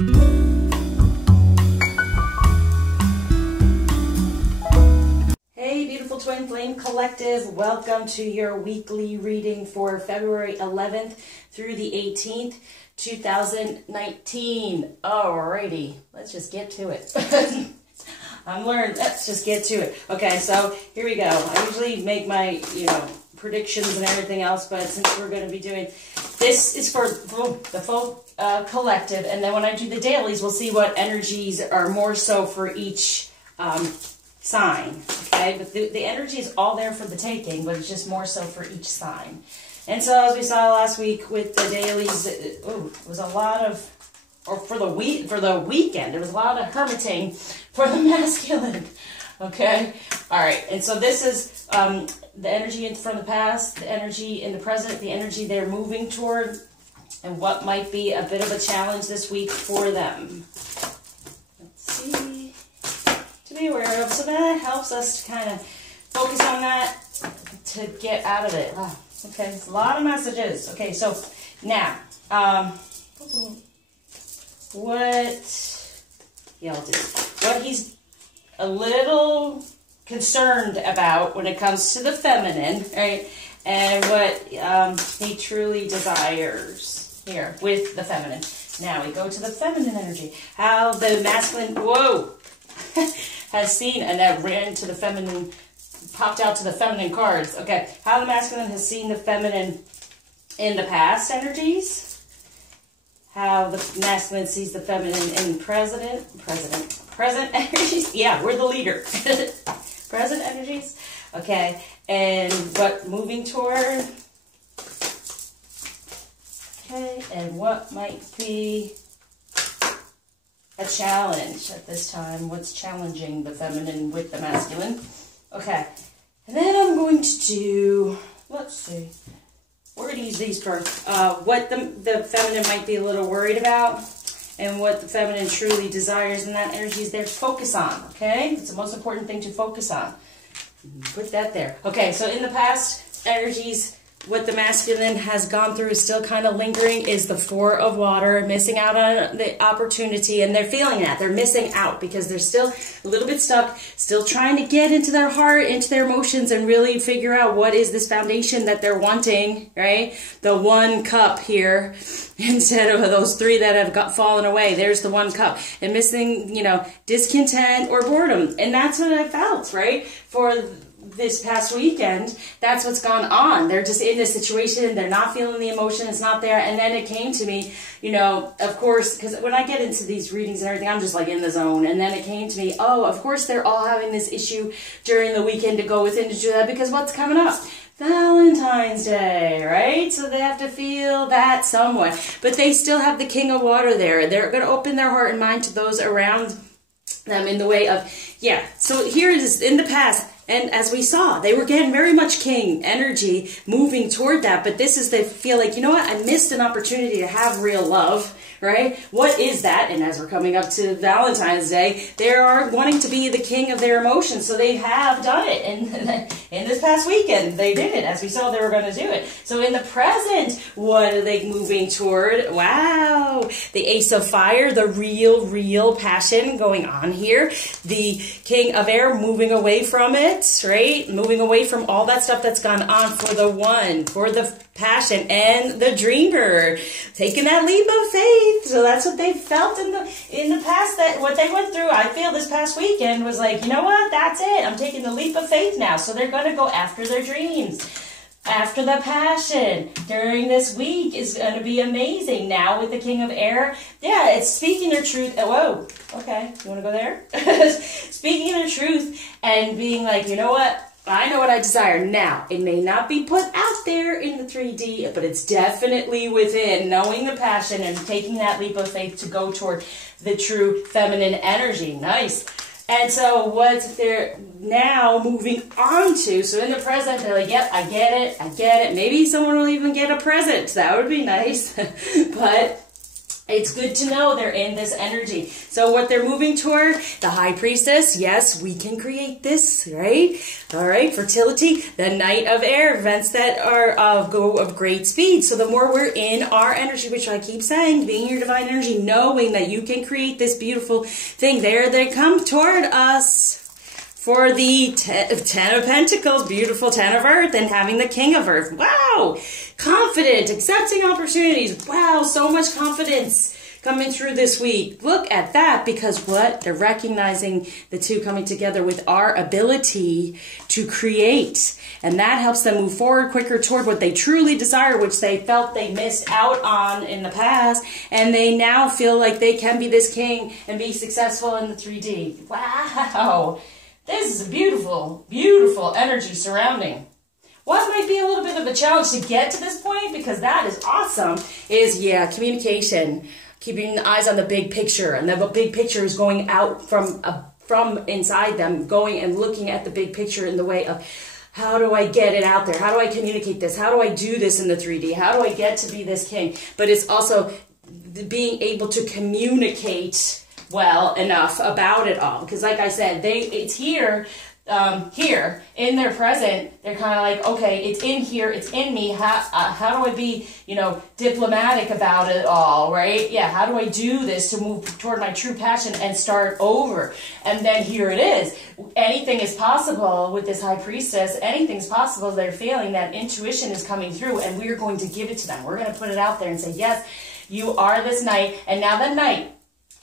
Hey, beautiful Twin Flame Collective. Welcome to your weekly reading for February 11th through the 18th, 2019. Alrighty, let's just get to it. I'm learned. Let's just get to it. Okay, so here we go. I usually make my, predictions and everything else, but since we're going to be doing, this is for the full collective, and then when I do the dailies, we'll see what energies are more so for each sign, okay? But the energy is all there for the taking, but it's just more so for each sign. And so as we saw last week with the dailies, it was a lot of, or for the weekend, there was a lot of hermiting for the masculine, okay? All right, and so this is the energy from the past, the energy in the present, the energy they're moving toward, and what might be a bit of a challenge this week for them. Let's see. To be aware of. So that helps us to kind of focus on that to get out of it. Wow. Okay, it's a lot of messages. Okay, so now, what he's a little concerned about when it comes to the feminine, right? And what he truly desires here with the feminine. Now we go to the feminine energy. How the masculine, has seen, and that ran to the feminine, popped out to the feminine cards. Okay, how the masculine has seen the feminine in the past energies. How the masculine sees the feminine in present energies. Yeah, we're the leader. Present energies. Okay, and what moving toward. Okay, and what might be a challenge at this time. What's challenging the feminine with the masculine. Okay, and then I'm going to do, let's see, we're going to use these for what the feminine might be a little worried about and what the feminine truly desires, and that energy is there to focus on, okay? It's the most important thing to focus on. Put that there. Okay, so in the past energies, what the masculine has gone through is still kind of lingering is the Four of Water, missing out on the opportunity, and they're feeling that. They're missing out because they're still a little bit stuck, still trying to get into their heart, into their emotions, and really figure out what is this foundation that they're wanting, right? The one cup here, instead of those three that have fallen away. There's the one cup. And missing, discontent or boredom. And that's what I felt, right? For this past weekend, that's what's gone on. They're just in this situation, they're not feeling the emotion, it's not there. And then it came to me, of course, because when I get into these readings and everything, I'm just like in the zone. And then it came to me, oh, of course they're all having this issue during the weekend to go within to do that, because what's coming up? Valentine's Day, right? So they have to feel that somewhat. But they still have the King of Water there. They're going to open their heart and mind to those around them in the way of, so here it is in the past. And as we saw, they were getting very much king energy moving toward that. But this is, they feel like, you know what? I missed an opportunity to have real love, right? What is that? And as we're coming up to Valentine's Day, they are wanting to be the king of their emotions. So they have done it. And in this past weekend, they did it. As we saw, they were going to do it. So in the present, what are they moving toward? Wow. The Ace of Fire, the real passion going on here. The King of Air moving away from it. Right? Moving away from all that stuff that's gone on for the one, for the passion, and the dreamer. Taking that leap of faith. So that's what they felt in the past, that what they went through, I feel this past weekend was like, you know what? That's it. I'm taking the leap of faith now. So they're going to go after their dreams. After the passion during this week is going to be amazing. Now with the King of Air, it's speaking their truth. Whoa, okay, you want to go there? Speaking their truth and being like, you know what? I know what I desire. Now, it may not be put out there in the 3D, but it's definitely within, knowing the passion and taking that leap of faith to go toward the true feminine energy. Nice. And so what they're now moving on to, so in the present, they're like, yep, I get it. Maybe someone will even get a present. That would be nice. But It's good to know they're in this energy. So what they're moving toward, the High Priestess, yes, we can create this, right? All right, fertility, the Knight of Air, events that are go of great speed. So the more we're in our energy, which I keep saying, being your divine energy, knowing that you can create this beautiful thing, there they come toward us. For the Ten of Pentacles, beautiful Ten of Earth, and having the King of Earth. Wow! Confident, accepting opportunities. Wow, so much confidence coming through this week. Look at that, because what? They're recognizing the two coming together with our ability to create. And that helps them move forward quicker toward what they truly desire, which they felt they missed out on in the past. And they now feel like they can be this king and be successful in the 3D. Wow! This is a beautiful, beautiful energy surrounding. What might be a little bit of a challenge to get to this point, because that is awesome, is, yeah, communication. Keeping the eyes on the big picture. And the big picture is going out from inside them, going and looking at the big picture in the way of, how do I get it out there? How do I communicate this? How do I do this in the 3D? How do I get to be this king? But it's also being able to communicate well enough about it all, because like I said, it's here in their present. They're kind of like, okay, it's in here, it's in me. How do I be, diplomatic about it all, right? Yeah, how do I do this to move toward my true passion and start over? And then here it is. Anything is possible with this High Priestess. Anything's possible. They're feeling that intuition is coming through, and we're going to give it to them. We're going to put it out there and say, yes, you are this knight. And now the knight,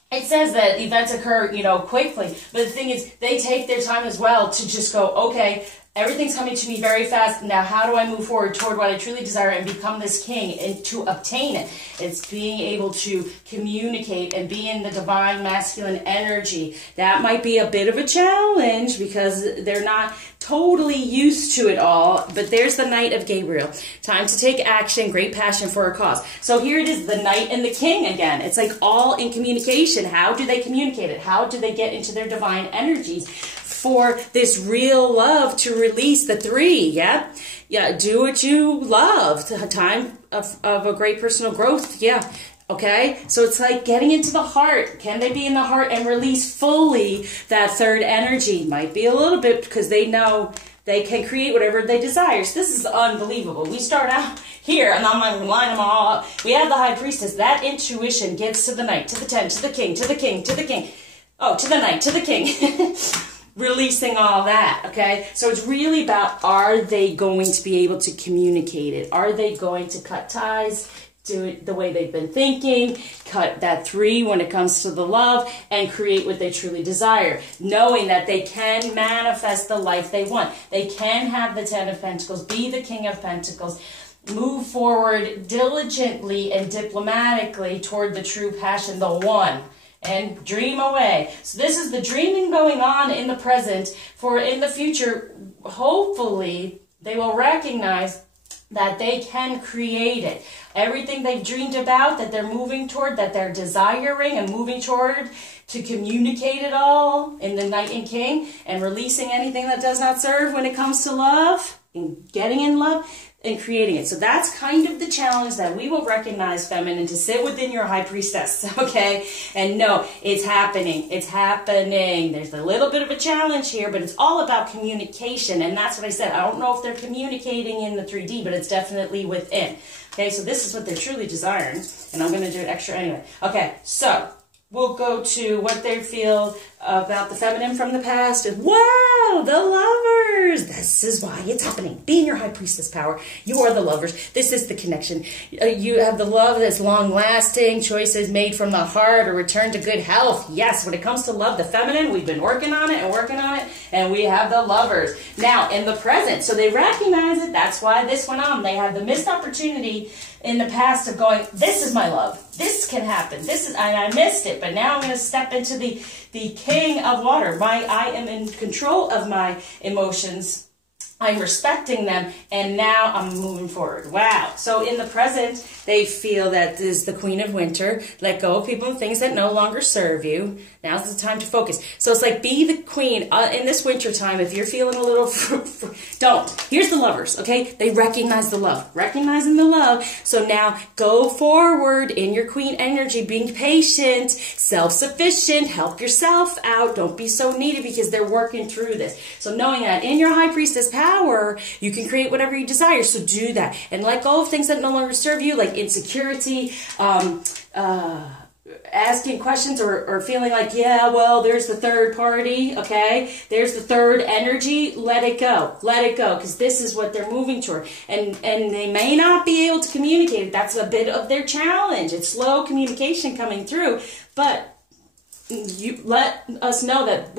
it says that events occur, quickly. But the thing is, they take their time as well to just go, okay, everything's coming to me very fast. Now, how do I move forward toward what I truly desire and become this king and to obtain it? It's being able to communicate and be in the divine masculine energy. That might be a bit of a challenge because they're not totally used to it all. But there's the Knight of Gabriel. Time to take action, great passion for a cause. So here it is, the Knight and the King again. It's like all in communication. How do they communicate it? How do they get into their divine energies? For this real love to release the 3, yeah, do what you love, a time of a great personal growth, yeah, okay, so it's like getting into the heart. Can they be in the heart and release fully that 3rd energy? Might be a little bit, because they know they can create whatever they desire. So this is unbelievable. We start out here, and I'm going to line them all up. We have the High Priestess. That intuition gives to the Knight, to the 10, to the King, to the King, to the King, oh, to the Knight, to the King. Releasing all that, okay? So it's really about, are they going to be able to communicate it? Are they going to cut ties, do it the way they've been thinking, cut that 3 when it comes to the love, and create what they truly desire, knowing that they can manifest the life they want. They can have the 10 of Pentacles, be the King of Pentacles, move forward diligently and diplomatically toward the true passion, the one, and dream away. So this is the dreaming going on in the present. For in the future, hopefully, they will recognize that they can create it. Everything they've dreamed about, that they're moving toward, that they're desiring and moving toward, to communicate it all in the Knight and King, and releasing anything that does not serve when it comes to love, and getting in love, and creating it. So that's kind of the challenge that we will recognize, feminine, to sit within your High Priestess, okay? And no, it's happening. It's happening. There's a little bit of a challenge here, but it's all about communication. And that's what I said. I don't know if they're communicating in the 3D, but it's definitely within. Okay, so this is what they're truly desiring. And I'm going to do it extra anyway. Okay, so we'll go to what they feel about the feminine from the past. And wow, the lovers. This is why it's happening. Be in your High Priestess power. You are the lovers. This is the connection. You have the love that's long-lasting, choices made from the heart, or return to good health. Yes, when it comes to love, the feminine, we've been working on it, and we have the lovers. Now, in the present, so they recognize it. That's why this went on. They have the missed opportunity in the past of going, this is my love. This can happen. This is, and I missed it, but now I'm going to step into the King of Water. I am in control of my emotions I'm respecting them, and now I'm moving forward. Wow. So in the present, they feel that this is the Queen of Winter. Let go of people and things that no longer serve you. Now's the time to focus. So it's like, be the queen in this winter time. If you're feeling a little, don't. Here's the Lovers, okay? They recognize the love. Recognizing the love. So now go forward in your queen energy, being patient, self-sufficient, help yourself out. Don't be so needy, because they're working through this. So knowing that in your High Priestess power, you can create whatever you desire. So do that. And let go of things that no longer serve you, like insecurity, asking questions or feeling like, yeah, well, there's the third party, okay? There's the third energy. Let it go. Let it go, because this is what they're moving toward. And they may not be able to communicate it. That's a bit of their challenge. It's slow communication coming through, but you let us know that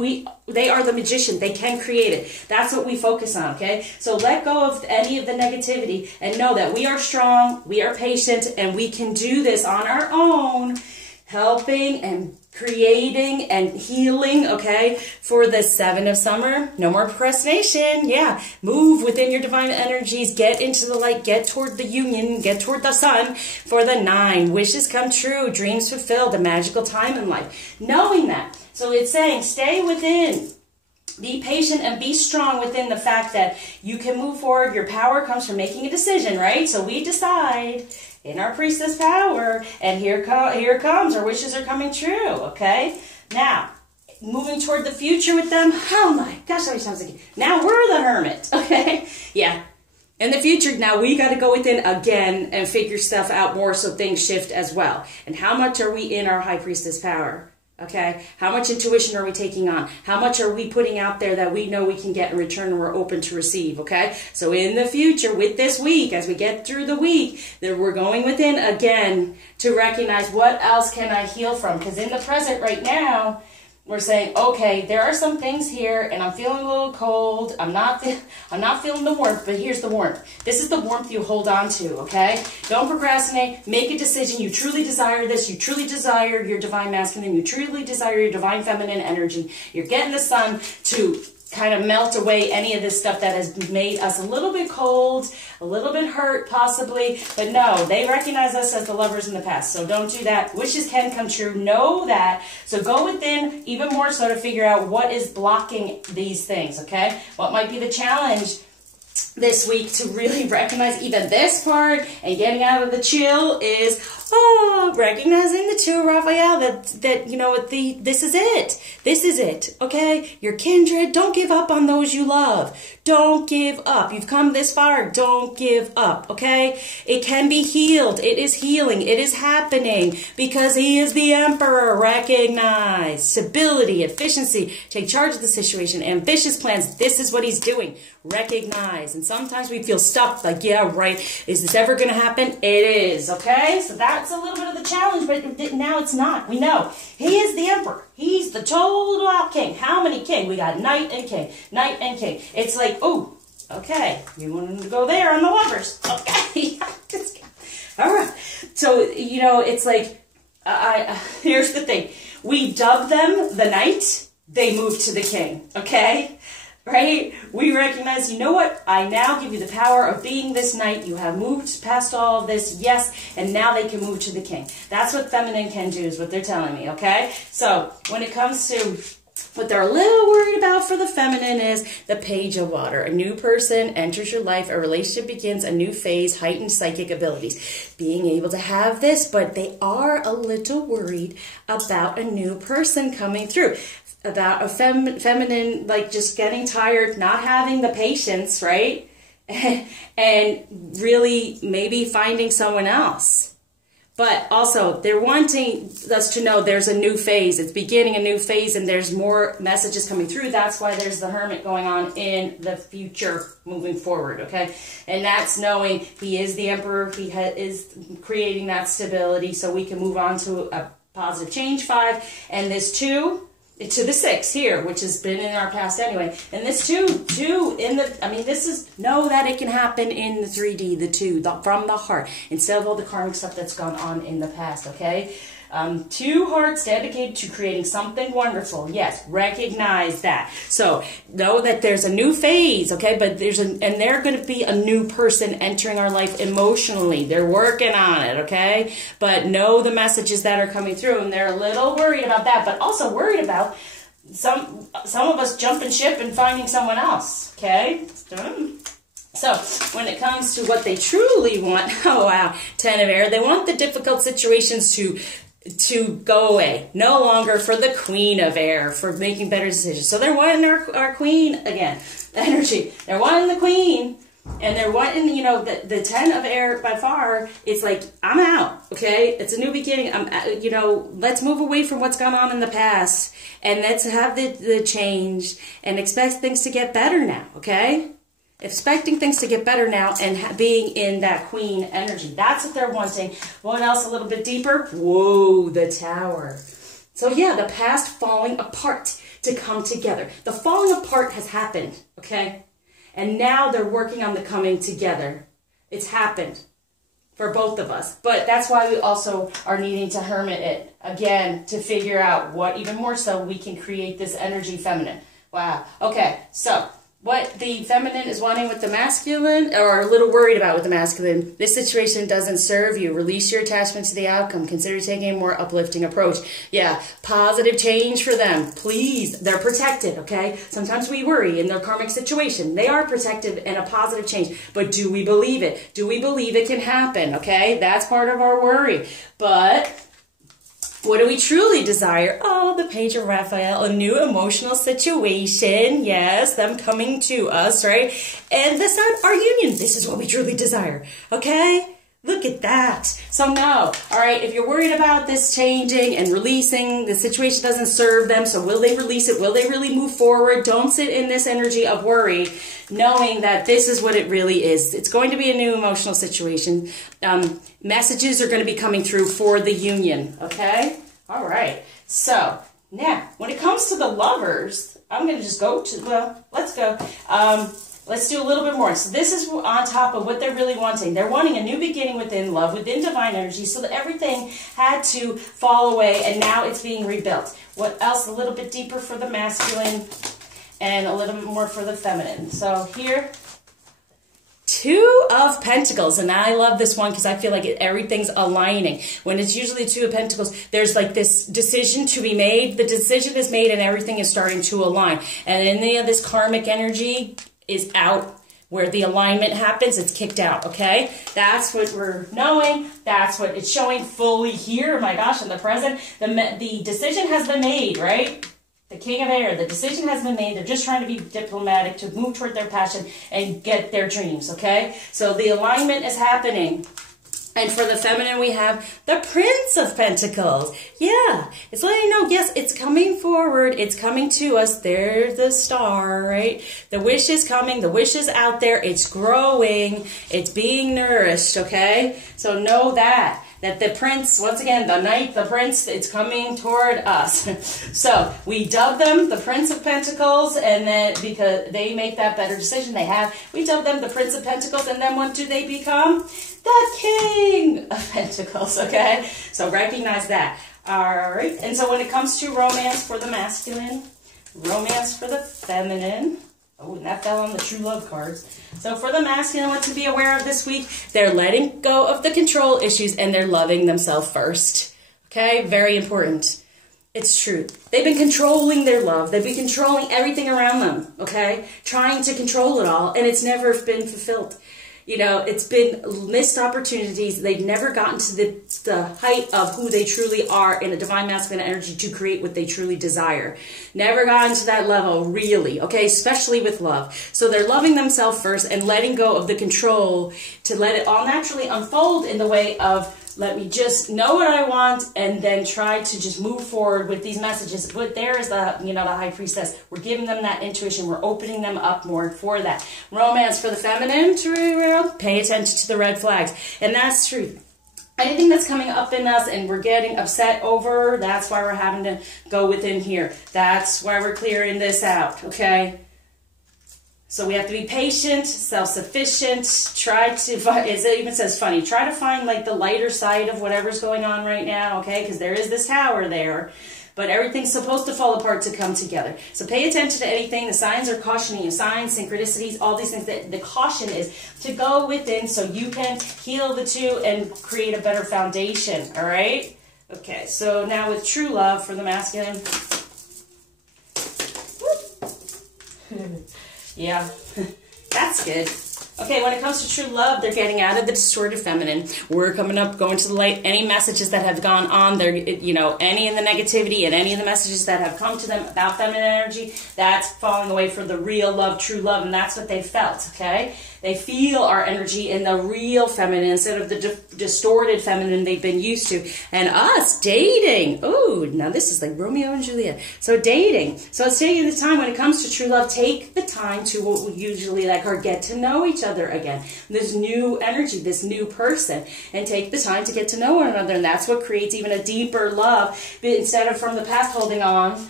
they are the magician. They can create it. That's what we focus on, okay? So let go of any of the negativity and know that we are strong, we are patient, and we can do this on our own, helping and creating and healing, okay? For the 7 of summer, no more procrastination. Yeah, move within your divine energies, get into the light, get toward the union, get toward the sun. For the 9, wishes come true, dreams fulfilled, a magical time in life. Knowing that. So it's saying, stay within. Be patient and be strong within the fact that you can move forward. Your power comes from making a decision, right? So we decide in our priestess power, and here it comes. Our wishes are coming true, okay? Now, moving toward the future with them. Oh my gosh, how many times again? Now we're the hermit, okay? Yeah. In the future, now we got to go within again and figure stuff out more so things shift as well. And how much are we in our high priestess power? Okay, how much intuition are we taking on? How much are we putting out there that we know we can get in return and we're open to receive? Okay, so in the future, with this week, as we get through the week, that we're going within again to recognize what else can I heal from? Because in the present right now, we're saying, okay, there are some things here, and I'm feeling a little cold. I'm not feeling the warmth, but here's the warmth. This is the warmth you hold on to, okay? Don't procrastinate. Make a decision. You truly desire this. You truly desire your divine masculine. You truly desire your divine feminine energy. You're getting the sun to kind of melt away any of this stuff that has made us a little bit cold, a little bit hurt possibly, but no, they recognize us as the lovers in the past, so don't do that. Wishes can come true, know that. So go within even more so to figure out what is blocking these things, okay? What might be the challenge this week to really recognize even this part and getting out of the chill is, recognizing the 2 Raphael, that you know what, this is it, okay? Your kindred, don't give up on those you love. Don't give up. You've come this far, don't give up, okay? It can be healed. It is healing. It is happening because he is the emperor. Recognize stability, efficiency, take charge of the situation, ambitious plans. This is what he's doing. Recognize. And sometimes we feel stuck, like, yeah, right, is this ever going to happen? It is, okay? So that's a little bit of the challenge, but now it's not. We know. He is the emperor. He's the total out king. How many king? We got knight and king. Knight and king. It's like, oh, okay, you wanted to go there on the lovers. Okay. All right. So, you know, it's like, here's the thing. We dub them the knight. They move to the king. Okay? Right? We recognize, you know what? I now give you the power of being this knight. You have moved past all of this, yes, and now they can move to the king. That's what feminine can do, is what they're telling me, okay? So when it comes to what they're a little worried about for the feminine is the Page of Water. A new person enters your life, a relationship begins, a new phase, heightened psychic abilities. Being able to have this, but they are a little worried about a new person coming through. About a feminine, like just getting tired, not having the patience, right? And really maybe finding someone else. But also, they're wanting us to know there's a new phase. It's beginning a new phase, and there's more messages coming through. That's why there's the Hermit going on in the future moving forward, okay? And that's knowing he is the Emperor. He is creating that stability so we can move on to a positive change 5. And this 2... to the 6 here, which has been in our past anyway. And this 2 in the, I mean, this is, know that it can happen in the 3D, the 2, from the heart, instead of all the karmic stuff that's gone on in the past, okay? 2 hearts dedicated to creating something wonderful. Yes, recognize that. So know that there's a new phase, okay? But and they're going to be a new person entering our life emotionally. They're working on it, okay? But know the messages that are coming through, and they're a little worried about that, but also worried about some of us jumping ship and finding someone else, okay? So when it comes to what they truly want, oh wow, 10 of air, they want the difficult situations to go away. No longer for the Queen of Air, for making better decisions. So they're wanting our Queen again, energy. They're wanting the Queen, and they're wanting, you know, the 10 of air by far. It's like, I'm out, okay? It's a new beginning. You know, let's move away from what's gone on in the past, and let's have the change and expect things to get better now, okay? Expecting things to get better now and being in that Queen energy. That's what they're wanting. What else a little bit deeper? Whoa, the Tower. So yeah, the past falling apart to come together. The falling apart has happened, okay? And now they're working on the coming together. It's happened for both of us. But that's why we also are needing to hermit it again to figure out what even more so we can create this energy feminine. Wow. Okay, so what the feminine is wanting with the masculine, or a little worried about with the masculine, this situation doesn't serve you. Release your attachment to the outcome. Consider taking a more uplifting approach. Yeah, positive change for them. Please, they're protected, okay? Sometimes we worry in their karmic situation. They are protected and a positive change. But do we believe it? Do we believe it can happen, okay? That's part of our worry. But what do we truly desire? Oh, the Page of Raphael, a new emotional situation. Yes, them coming to us, right? And the Sun, our union. This is what we truly desire, okay? Look at that. So no, all right, if you're worried about this changing and releasing, the situation doesn't serve them, so will they release it? Will they really move forward? Don't sit in this energy of worry, knowing that this is what it really is. It's going to be a new emotional situation. Messages are going to be coming through for the union, okay? All right, so now, when it comes to the lovers, I'm going to just go to, well, let's go. Let's do a little bit more. So this is on top of what they're really wanting. They're wanting a new beginning within love, within divine energy, so that everything had to fall away, and now it's being rebuilt. What else? A little bit deeper for the masculine and a little bit more for the feminine. So here, 2 of Pentacles, and I love this one because I feel like everything's aligning. When it's usually 2 of Pentacles, there's like this decision to be made. The decision is made and everything is starting to align. And in this karmic energy is out. Where the alignment happens, it's kicked out, okay? That's what we're knowing. That's what it's showing fully here. Oh my gosh, in the present, the decision has been made, right? The King of Air, the decision has been made. They're just trying to be diplomatic, to move toward their passion and get their dreams, okay? So the alignment is happening. And for the feminine, we have the Prince of Pentacles. Yeah, it's letting you know, yes, it's coming forward. It's coming to us. There's the star, right? The wish is coming. The wish is out there. It's growing. It's being nourished, okay? So know that the prince, once again, the knight, the prince, it's coming toward us. So we dub them the Prince of Pentacles, and then because they make that better decision we dub them the Prince of Pentacles, and then what do they become? The King of Pentacles, okay? So recognize that. All right, and so when it comes to romance for the masculine, romance for the feminine, oh, and that fell on the true love cards. So for the masculine, what to be aware of this week, they're letting go of the control issues and they're loving themselves first. Okay, very important. It's true. They've been controlling their love. They've been controlling everything around them, okay? Trying to control it all, and it's never been fulfilled. You know, it's been missed opportunities. They've never gotten to the height of who they truly are in a divine masculine energy to create what they truly desire. Never gotten to that level, really, okay? Especially with love. So they're loving themselves first and letting go of the control to let it all naturally unfold in the way of, let me just know what I want and then try to just move forward with these messages. But there is the, the High Priestess. We're giving them that intuition. We're opening them up more for that. Romance for the feminine, pay attention to the red flags. And that's true. Anything that's coming up in us and we're getting upset over, that's why we're having to go within here. That's why we're clearing this out, okay? So we have to be patient, self-sufficient, try to, it even says funny, try to find like the lighter side of whatever's going on right now, okay? Because there is this tower there, but everything's supposed to fall apart to come together. So pay attention to anything. The signs are cautioning you, signs, synchronicities, all these things. The caution is to go within so you can heal the two and create a better foundation, all right? Okay, so now with true love for the masculine. Yeah, that's good. Okay, when it comes to true love, they're getting out of the distorted feminine. We're coming up, going to the light. Any messages that have gone on, they're, you know, any of the negativity and any of the messages that have come to them about feminine energy, that's falling away for the real love, true love, and that's what they felt, okay? They feel our energy in the real feminine instead of the distorted feminine they've been used to. And us dating. Ooh, now this is like Romeo and Juliet. So dating. So it's taking the time when it comes to true love. Take the time to what we usually like or get to know each other again. This new energy, this new person. And take the time to get to know one another. And that's what creates even a deeper love. But instead of from the past holding on,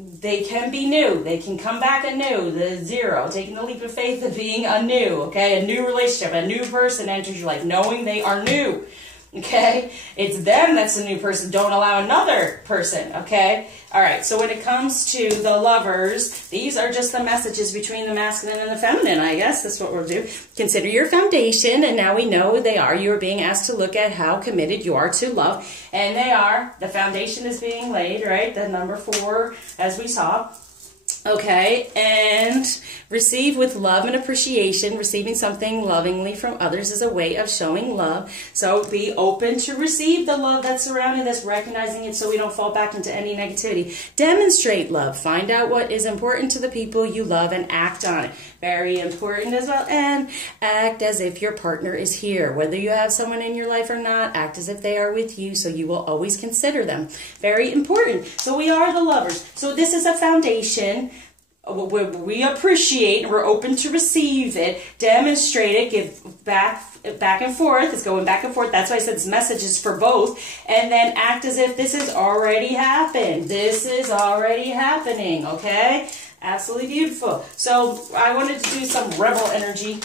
they can be new. They can come back anew. The zero, taking the leap of faith of being anew, okay? A new relationship, a new person enters your life, knowing they are new, okay? It's them that's the new person. Don't allow another person, okay? All right, so when it comes to the lovers, these are just the messages between the masculine and the feminine, I guess. That's what we'll do. Consider your foundation, and now we know they are. You are being asked to look at how committed you are to love, and they are. The foundation is being laid, right? The number 4, as we saw. Okay, and receive with love and appreciation. Receiving something lovingly from others is a way of showing love. So be open to receive the love that's surrounding us, recognizing it so we don't fall back into any negativity. Demonstrate love. Find out what is important to the people you love and act on it. Very important as well. And act as if your partner is here. Whether you have someone in your life or not, act as if they are with you so you will always consider them. Very important. So we are the lovers. So this is a foundation. We appreciate and we're open to receive it, demonstrate it, give back and forth. It's going back and forth. That's why I said this message is for both. And then act as if this has already happened. This is already happening, okay? Absolutely beautiful. So I wanted to do some rebel energy.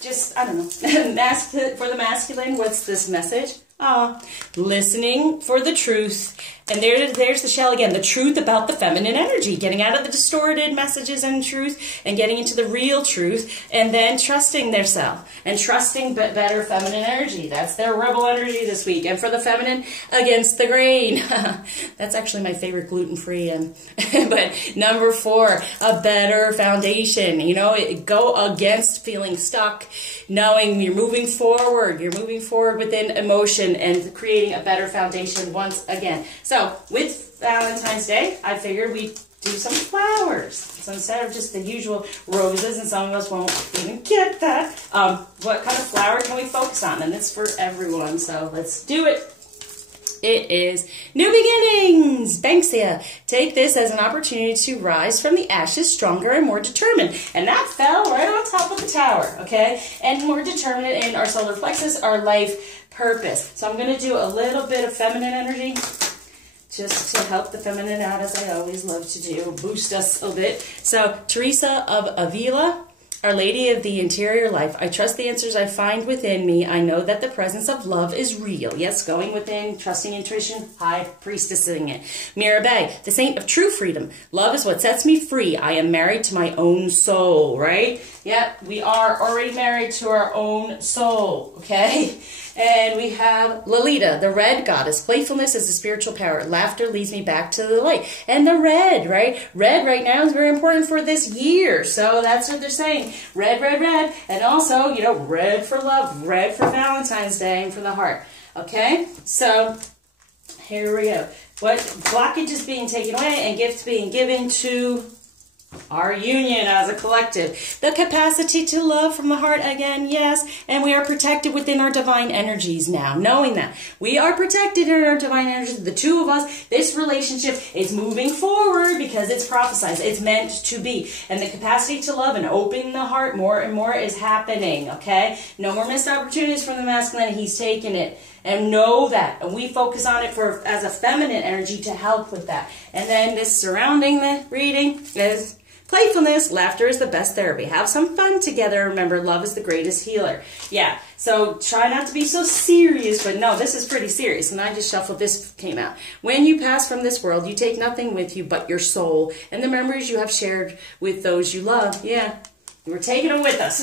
Just, I don't know, for the masculine, what's this message? Listening for the truth. And there's the shell again, the truth about the feminine energy, getting out of the distorted messages and truth and getting into the real truth, and then trusting their self and trusting better feminine energy. That's their rebel energy this week. And for the feminine, against the grain. That's actually my favorite gluten-free. But number 4, a better foundation. You know, go against feeling stuck, knowing you're moving forward. You're moving forward within emotion and creating a better foundation once again. So with Valentine's Day, I figured we'd do some flowers. So instead of just the usual roses, and some of us won't even get that, what kind of flower can we focus on? And it's for everyone, so let's do it. It is New Beginnings, Banksia. Take this as an opportunity to rise from the ashes stronger and more determined. And that fell right on top of the tower, okay? And more determined in our solar plexus, our life purpose. So I'm going to do a little bit of feminine energy just to help the feminine out, as I always love to do, boost us a bit. So Teresa of Avila, Our Lady of the Interior Life, I trust the answers I find within me. I know that the presence of love is real. Yes, going within, trusting intuition, high priestessing it. Mirabai, the saint of true freedom. Love is what sets me free. I am married to my own soul, right? Yep, we are already married to our own soul, okay? And we have Lolita, the red goddess. Playfulness is a spiritual power. Laughter leads me back to the light. And the red, right? Red right now is very important for this year. So that's what they're saying. Red, red, red. And also, you know, red for love. Red for Valentine's Day and for the heart. Okay? So, here we go. What blockage is being taken away and gifts being given to our union as a collective. The capacity to love from the heart again, yes. And we are protected within our divine energies now. Knowing that we are protected in our divine energies, the two of us, this relationship is moving forward because it's prophesized. It's meant to be. And the capacity to love and open the heart more and more is happening, okay? No more missed opportunities from the masculine. He's taken it. And know that. And we focus on it as a feminine energy to help with that. And then this surrounding the reading is playfulness, laughter is the best therapy. Have some fun together. Remember, love is the greatest healer. Yeah, so try not to be so serious, but no, this is pretty serious. And I just shuffled, this came out. When you pass from this world, you take nothing with you but your soul and the memories you have shared with those you love. Yeah. We're taking them with us.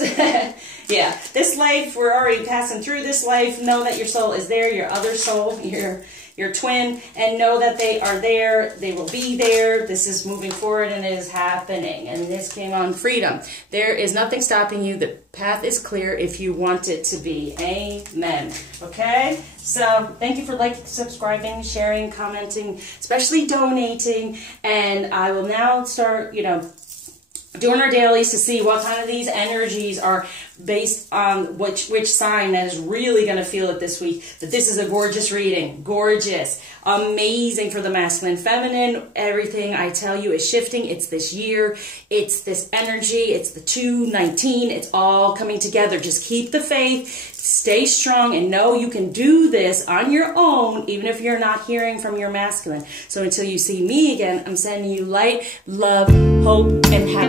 Yeah, this life, we're already passing through this life. Know that your soul is there, your other soul, your twin, and know that they are there. They will be there. This is moving forward and it is happening. And this came on freedom. There is nothing stopping you. The path is clear if you want it to be. Amen. Okay? So thank you for liking, subscribing, sharing, commenting, especially donating. And I will now start, doing our dailies to see what kind of these energies are based on which sign that is really going to feel it this week. But this is a gorgeous reading. Gorgeous. Amazing for the masculine. Feminine, everything I tell you is shifting. It's this year. It's this energy. It's the 219. It's all coming together. Just keep the faith. Stay strong and know you can do this on your own, even if you're not hearing from your masculine. So until you see me again, I'm sending you light, love, hope, and happiness.